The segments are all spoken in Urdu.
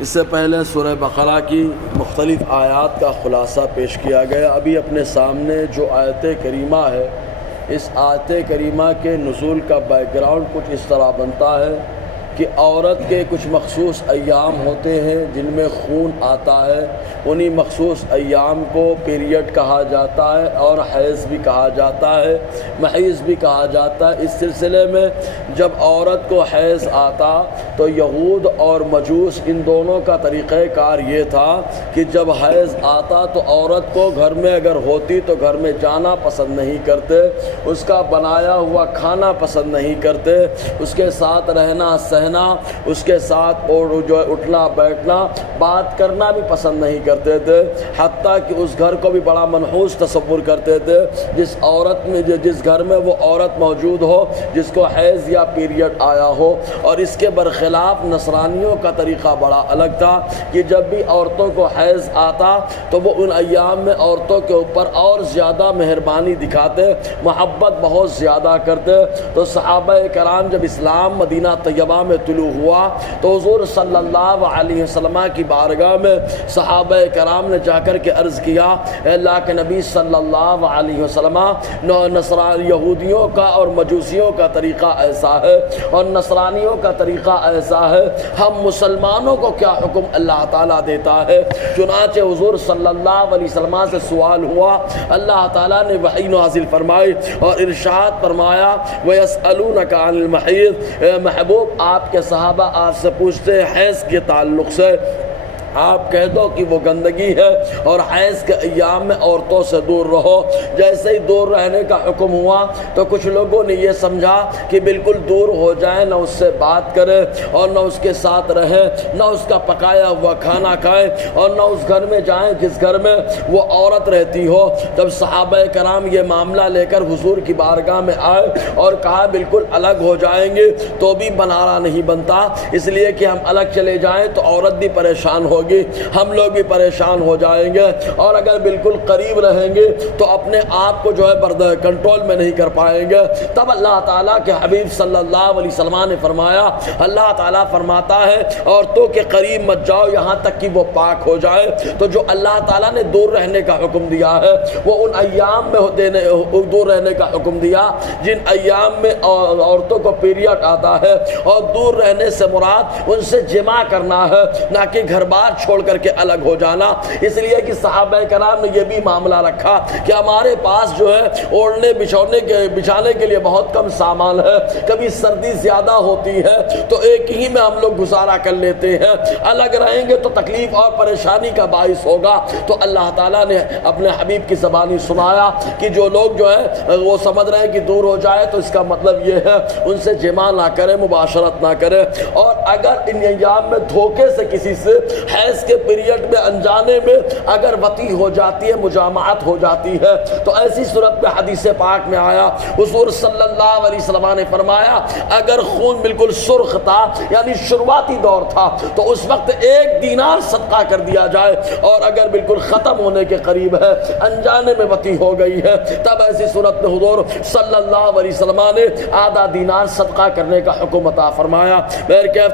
اس سے پہلے سورہ بقرہ کی مختلف آیات کا خلاصہ پیش کیا گیا۔ ابھی اپنے سامنے جو آیت کریمہ ہے، اس آیت کریمہ کے نزول کا بیک گراؤنڈ کچھ اس طرح بنتا ہے کہ عورت کے کچھ مخصوص ایام ہوتے ہیں جن میں خون آتا ہے، انہی مخصوص ایام کو پیریڈ کہا جاتا ہے اور حیض بھی کہا جاتا ہے، محیض بھی کہا جاتا ہے۔ اس سلسلے میں جب عورت کو حیض آتا تو یہود اور مجوس ان دونوں کا طریقہ کار یہ تھا کہ جب حیض آتا تو عورت کو گھر میں اگر ہوتی تو گھر میں جانا پسند نہیں کرتے، اس کا بنایا ہوا کھانا پسند نہیں کرتے، اس کے ساتھ رہنا سہنا، اس کے ساتھ اور جو اٹھنا بیٹھنا بات کرنا بھی پسند نہیں کرتے تھے، حتیٰ کہ اس گھر کو بھی بڑا منحوس تصور کرتے تھے جس عورت میں جس گھر میں وہ عورت موجود ہو جس کو حیض یا پیریڈ آیا ہو۔ اور اس کے برخلاف نصرانیوں کا طریقہ بڑا الگ تھا کہ جب بھی عورتوں کو حیض آتا تو وہ ان ایام میں عورتوں کے اوپر اور زیادہ مہربانی دکھاتے، محبت بہت زیادہ کرتے۔ تو صحابہ کرام جب اسلام مدینہ طیبہ میں طلوع ہوا تو حضور صلی اللہ علیہ وسلم کی بارگاہ میں صحابہ کرام نے جا کر کے عرض کیا، اے اللہ کے نبی صلی اللہ علیہ وسلم، یہودیوں کا اور مجوسیوں کا طریقہ ایسا ہے اور نصرانیوں کا طریقہ ایسا ہے، ہم مسلمانوں کو کیا حکم اللہ تعالیٰ دیتا ہے؟ چنانچہ حضور صلی اللہ علیہ وسلم سے سوال ہوا، اللہ تعالیٰ نے وحی نازل فرمائی اور ارشاد فرمایا، وَيَسْأَلُونَكَ عَنِ الْمَحِيضِ، اے محبوب آپ کے صحابہ آپ سے پوچھتے ہیں حیض کے تعلق سے، آپ کہہ دو کہ وہ گندگی ہے اور حیض کے ایام میں عورتوں سے دور رہو۔ جیسے ہی دور رہنے کا حکم ہوا تو کچھ لوگوں نے یہ سمجھا کہ بالکل دور ہو جائیں، نہ اس سے بات کریں اور نہ اس کے ساتھ رہیں، نہ اس کا پکایا ہوا کھانا کھائیں اور نہ اس گھر میں جائیں جس گھر میں وہ عورت رہتی ہو۔ جب صحابہ کرام یہ معاملہ لے کر حضور کی بارگاہ میں آئے اور کہا بالکل الگ ہو جائیں گے تو بھی بنانا نہیں بنتا، اس لیے کہ ہم الگ چلے جائیں تو عورت بھی پریشان ہو، ہم لوگ بھی پریشان ہو جائیں گے، اور اگر بالکل قریب رہیں گے تو اپنے آپ کو جو ہے کنٹرول میں نہیں کر پائیں گے۔ تب اللہ تعالیٰ کے حبیب صلی اللہ علیہ وسلم نے فرمایا، اللہ تعالیٰ فرماتا ہے عورتوں کے قریب مت جاؤ یہاں تک کہ وہ پاک ہو جائے۔ تو جو اللہ تعالیٰ نے دور رہنے کا حکم دیا ہے وہ ان ایام میں دور رہنے کا حکم دیا جن ایام میں عورتوں کو پیریڈ آتا ہے، اور دور رہنے سے مراد ان سے جماع کرنا ہے، نہ کہ گھر بار چھوڑ کر کے الگ ہو جانا۔ اس لیے کہ صحابہ کرام نے یہ بھی معاملہ رکھا کہ ہمارے پاس جو ہے اوڑھنے بچھانے کے لیے بہت کم سامان ہے، کبھی سردی زیادہ ہوتی ہے تو ایک ہی میں ہم لوگ گزارا کر لیتے ہیں، الگ رہیں گے تو تکلیف اور پریشانی کا باعث ہوگا۔ تو اللہ تعالیٰ نے اپنے حبیب کی زبانی سنایا کہ جو لوگ جو ہے وہ سمجھ رہے ہیں کہ دور ہو جائے تو اس کا مطلب یہ ہے ان سے جماع نہ کرے، مباشرت نہ کرے، اور اگر ان ایام میں دھوکے سے کسی سے حیض کے پیریڈ میں انجانے میں اگر وطی ہو جاتی ہے، مجامعت ہو جاتی ہے، تو ایسی صورت میں حدیث پاک میں آیا، حضور صلی اللہ علیہ وسلم نے فرمایا اگر خون بالکل سرخ تھا یعنی شروعاتی دور تھا تو اس وقت 1 دینار صدقہ کر دیا جائے، اور اگر بالکل ختم ہونے کے قریب ہے، انجانے میں وطی ہو گئی ہے، تب ایسی صورت میں حضور صلی اللہ علیہ وسلم نے آدھا دینار صدقہ کرنے کا حکم عطا فرمایا۔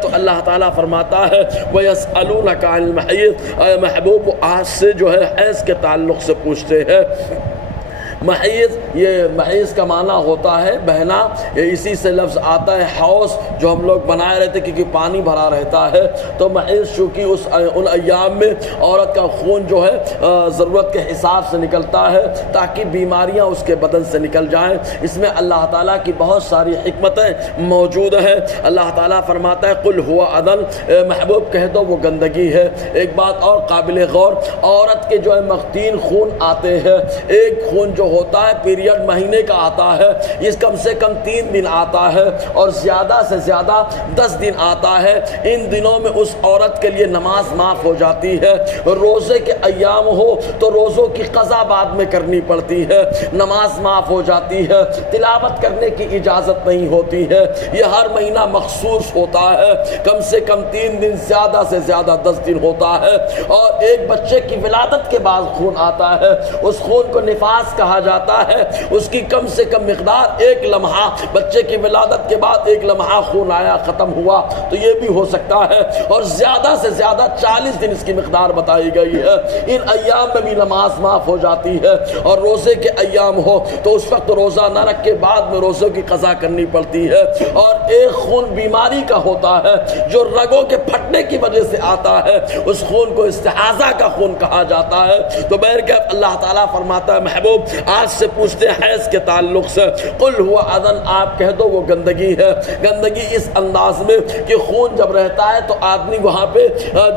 تو اللہ تعالیٰ فرماتا ہے وَيَسْأَلُونَكَ عَنِ الْمَحِيضِ، اے محبوب آج سے جو ہے حیض کے تعلق سے پوچھتے ہیں۔ محیض، یہ محیض کا معنی ہوتا ہے بہنا، اسی سے لفظ آتا ہے حوض جو ہم لوگ بنائے رہتے کیونکہ پانی بھرا رہتا ہے۔ تو محیض چونکہ ان ایام میں عورت کا خون جو ہے ضرورت کے حساب سے نکلتا ہے تاکہ بیماریاں اس کے بدن سے نکل جائیں۔ اس میں اللہ تعالیٰ کی بہت ساری حکمتیں موجود ہیں۔ اللہ تعالیٰ فرماتا ہے قُلْ هُوَ أَذًى، محبوب کہہ دو وہ گندگی ہے۔ ایک بات اور قابل غور، عورت کے جو ہے 3 خون آتے ہیں، ایک خون جو ہوتا ہے پیریڈ مہینے کا آتا ہے، اس کم سے کم 3 دن آتا ہے اور زیادہ سے زیادہ 10 دن آتا ہے۔ ان دنوں میں اس عورت کے لیے نماز معاف ہو جاتی ہے، روزے کے ایام ہو تو روزوں کی قضا بعد میں کرنی پڑتی ہے، نماز معاف ہو جاتی ہے، تلاوت کرنے کی اجازت نہیں ہوتی ہے۔ یہ ہر مہینہ مخصوص ہوتا ہے، کم سے کم 3 دن، زیادہ سے زیادہ 10 دن ہوتا ہے۔ اور ایک بچے کی ولادت کے بعد خون آتا ہے، اس خون کو نفاس کہا جاتا ہے اس کی کم سے کم مقدار 1 لمحہ، بچے کی ولادت کے بعد 1 لمحہ خون آیا ختم ہوا تو یہ بھی ہو سکتا ہے، اور زیادہ سے زیادہ 40 دن اس کی مقدار بتائی گئی ہے۔ ان ایام میں بھی نماز معاف ہو جاتی ہے، اور روزے کے ایام ہو تو اس وقت روزہ نہ رکھ کے بعد میں روزوں کی قضا کرنی پڑتی ہے۔ اور ایک خون بیماری کا ہوتا ہے جو رگوں کے پھٹنے کی وجہ سے آتا ہے، اس خون کو استحاضہ کا خون کہا جاتا ہے۔ تو بہرکیف اللہ تعالیٰ فرماتا ہے محبوب آج سے پوچھتے ہیں حیض کے تعلق سے، قل هو اذن، آپ کہہ دو وہ گندگی ہے۔ گندگی اس انداز میں کہ خون جب رہتا ہے تو آدمی وہاں پہ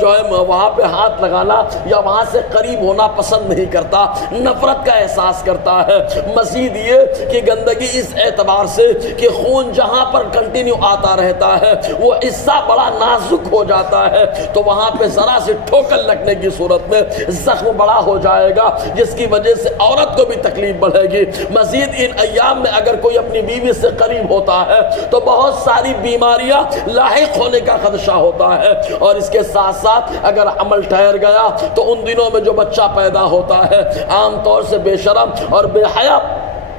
جو ہے وہاں پہ ہاتھ لگانا یا وہاں سے قریب ہونا پسند نہیں کرتا، نفرت کا احساس کرتا ہے۔ مزید یہ کہ گندگی اس اعتبار سے کہ خون جہاں پر کنٹینیو آتا رہتا ہے وہ حصہ بڑا نازک ہو جاتا ہے، تو وہاں پہ ذرا سے ٹھوکر لگنے کی صورت میں زخم بڑا ہو جائے گا، جس کی وجہ سے عورت کو بھی تکلیف بڑھے گی۔ مزید ان ایام میں اگر کوئی اپنی بیوی سے قریب ہوتا ہے تو بہت ساری بیماریاں لاحق ہونے کا خدشہ ہوتا ہے، اور اس کے ساتھ ساتھ اگر عمل ٹھہر گیا تو ان دنوں میں جو بچہ پیدا ہوتا ہے عام طور سے بے شرم اور بے حیا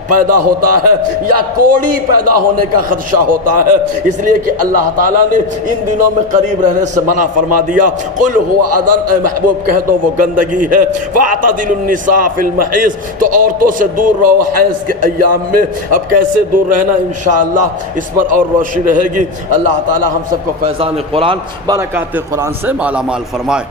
پیدا ہوتا ہے یا کوڑی پیدا ہونے کا خدشہ ہوتا ہے، اس لیے کہ اللہ تعالیٰ نے ان دنوں میں قریب رہنے سے منع فرما دیا۔ قل هو اذن، اے محبوب کہہ دو وہ گندگی ہے۔ فاعتزلوا النساء فی المحیض، تو عورتوں سے دور رہو حیض کے ایام میں۔ اب کیسے دور رہنا انشاءاللہ اس پر اور روشنی رہے گی۔ اللہ تعالیٰ ہم سب کو فیضان قرآن برکات قرآن سے مالا مال فرمائے۔